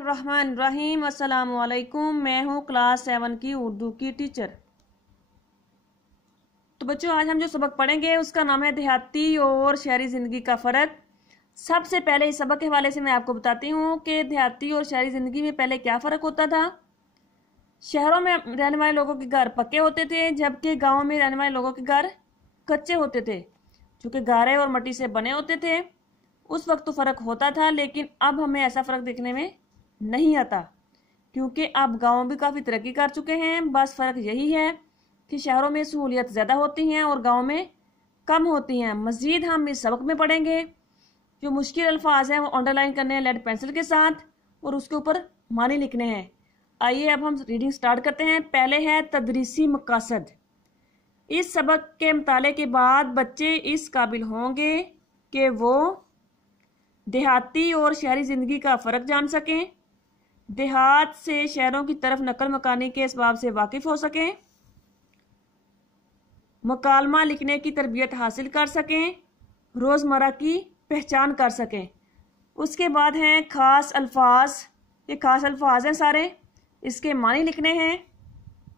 बिस्मिल्लाहिर्रहमानिर्रहीम। अस्सलाम वालेकुम। मैं हूँ क्लास 7 की उर्दू की टीचर। तो बच्चों, आज हम जो सबक पढ़ेंगे उसका नाम है देहाती और शहरी ज़िंदगी का फ़र्क। सबसे पहले इस सबक के हवाले से मैं आपको बताती हूँ कि देहाती और शहरी ज़िंदगी में पहले क्या फ़र्क होता था। शहरों में रहने वाले लोगों के घर पक्के होते थे, जबकि गाँव में रहने वाले लोगों के घर कच्चे होते थे, जो कि गारे और मिट्टी से बने होते थे। उस वक्त तो फ़र्क होता था, लेकिन अब हमें ऐसा फ़र्क देखने में नहीं आता, क्योंकि अब गाँव भी काफ़ी तरक्की कर चुके हैं। बस फ़र्क यही है कि शहरों में सहूलियत ज़्यादा होती हैं और गाँव में कम होती हैं। मज़ीद हम इस सबक में पढ़ेंगे। जो मुश्किल अल्फाज हैं वो अंडरलाइन करने हैं लेड पेंसिल के साथ और उसके ऊपर मानी लिखने हैं। आइए अब हम रीडिंग स्टार्ट करते हैं। पहले है तदरीसी मकासद। इस सबक के मुताले के बाद बच्चे इस काबिल होंगे कि वो देहाती और शहरी ज़िंदगी का फ़र्क जान सकें, देहात से शहरों की तरफ नकल मकानी के इसबाब से वाकिफ़ हो सकें, मकालमा लिखने की तरबियत हासिल कर सकें, रोज़मर्रा की पहचान कर सकें। उसके बाद हैं ख़ास अल्फाज। ये ख़ास अल्फाज हैं सारे, इसके मानी लिखने हैं।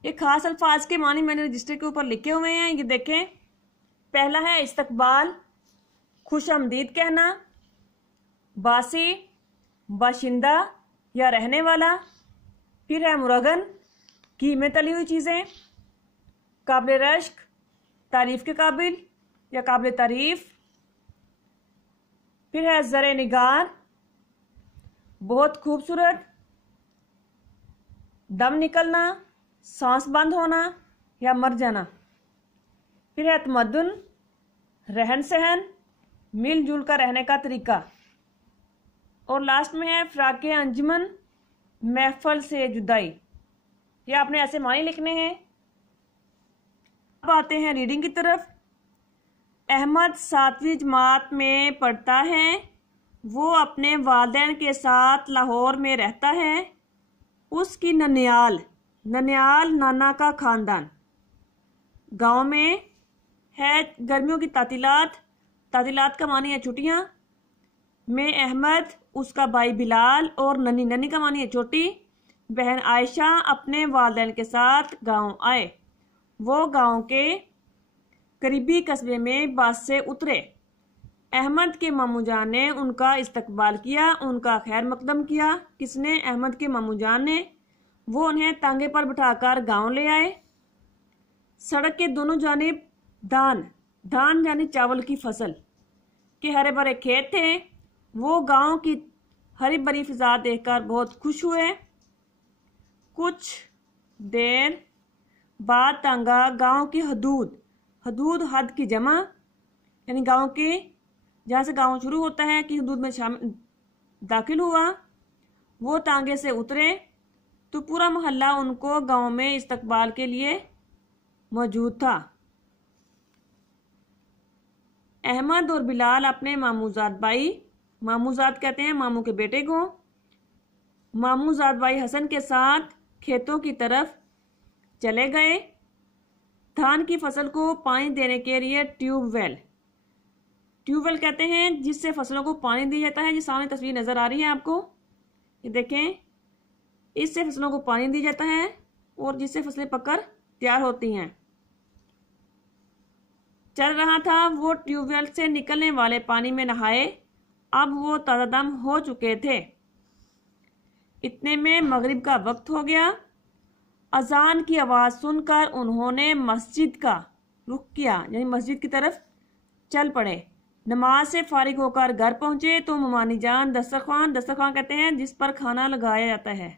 ये ख़ास अल्फाज के मानी मैंने रजिस्टर के ऊपर लिखे हुए हैं, ये देखें। पहला है इस्तकबाल, खुशआमदीद कहना, बासी, बाशिंदा या रहने वाला। फिर है मुरगन, कीमत तली हुई चीज़ें, काबिल रश्क, तारीफ़ के काबिल या काबिल तारीफ़। फिर है ज़रे निगार, बहुत खूबसूरत, दम निकलना, सांस बंद होना या मर जाना। फिर है तमद्दुन, रहन सहन, मिलजुल कर रहने का तरीका। और लास्ट में है फ़राक़े अंजुमन, महफल से जुदाई। ये आपने ऐसे मानी लिखने हैं। अब आते हैं रीडिंग की तरफ। अहमद 7वीं जमात में पढ़ता है। वो अपने वालिदैन के साथ लाहौर में रहता है। उसकी ननियाल, ननियाल नाना का ख़ानदान गांव में है। गर्मियों की तातीलात, तातीलात का मानी है छुट्टियाँ में अहमद, उसका भाई बिलाल और ननी, ननी का मानी है छोटी बहन आयशा अपने वालिदैन के साथ गांव आए। वो गांव के करीबी कस्बे में बस से उतरे। अहमद के मामू जान ने उनका इस्तकबाल किया, उनका खैर मकदम किया। किसने? अहमद के मामू जान ने। वो उन्हें तांगे पर बिठाकर गांव ले आए। सड़क के दोनों जानिब धान, धान यानी चावल की फसल के हरे भरे खेत थे। वो गांव की हरी भरी फिजा देखकर बहुत खुश हुए। कुछ देर बाद तांगा गांव की हदूद, हदूद हद की जमा यानी गांव के जहाँ से गांव शुरू होता है कि हदूद में शामिल दाखिल हुआ। वो तांगे से उतरे तो पूरा मोहल्ला उनको गांव में इस्तकबाल के लिए मौजूद था। अहमद और बिलाल अपने मामूजाद भाई, मामूजाद कहते हैं मामू के बेटे को, मामूजाद भाई हसन के साथ खेतों की तरफ चले गए। धान की फसल को पानी देने के लिए ट्यूबवेल, ट्यूबवेल कहते हैं जिससे फसलों को पानी दिया जाता है। ये सामने तस्वीर नज़र आ रही है आपको, ये देखें। इससे फसलों को पानी दिया जाता है और जिससे फसलें पककर तैयार होती हैं। चल रहा था। वो ट्यूबवेल से निकलने वाले पानी में नहाए। अब वो ताज़ादम हो चुके थे। इतने में मगरिब का वक्त हो गया। अजान की आवाज़ सुनकर उन्होंने मस्जिद का रुख किया, यानी मस्जिद की तरफ चल पड़े। नमाज से फारिग होकर घर पहुंचे तो ममानी जान दस्तरखान, दस्तरखान कहते हैं जिस पर खाना लगाया जाता है,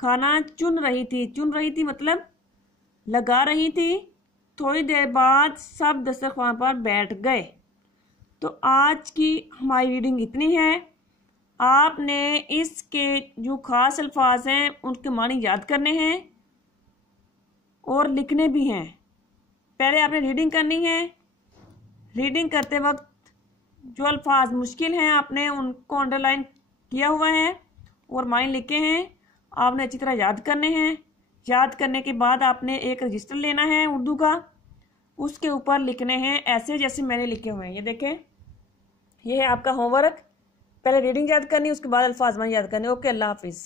खाना चुन रही थी। चुन रही थी मतलब लगा रही थी। थोड़ी देर बाद सब दस्तरखान पर बैठ गए। तो आज की हमारी रीडिंग इतनी है। आपने इसके जो ख़ास अल्फाज हैं उनके मानी याद करने हैं और लिखने भी हैं। पहले आपने रीडिंग करनी है। रीडिंग करते वक्त जो अल्फाज मुश्किल हैं आपने उनको अंडरलाइन किया हुआ है और मानी लिखे हैं। आपने अच्छी तरह याद करने हैं। याद करने के बाद आपने एक रजिस्टर लेना है उर्दू का, उसके ऊपर लिखने हैं ऐसे जैसे मैंने लिखे हुए हैं। ये देखें, ये है आपका होमवर्क। पहले रीडिंग याद करनी, उसके बाद अल्फाज याद करने। ओके, अल्लाह हाफिज़।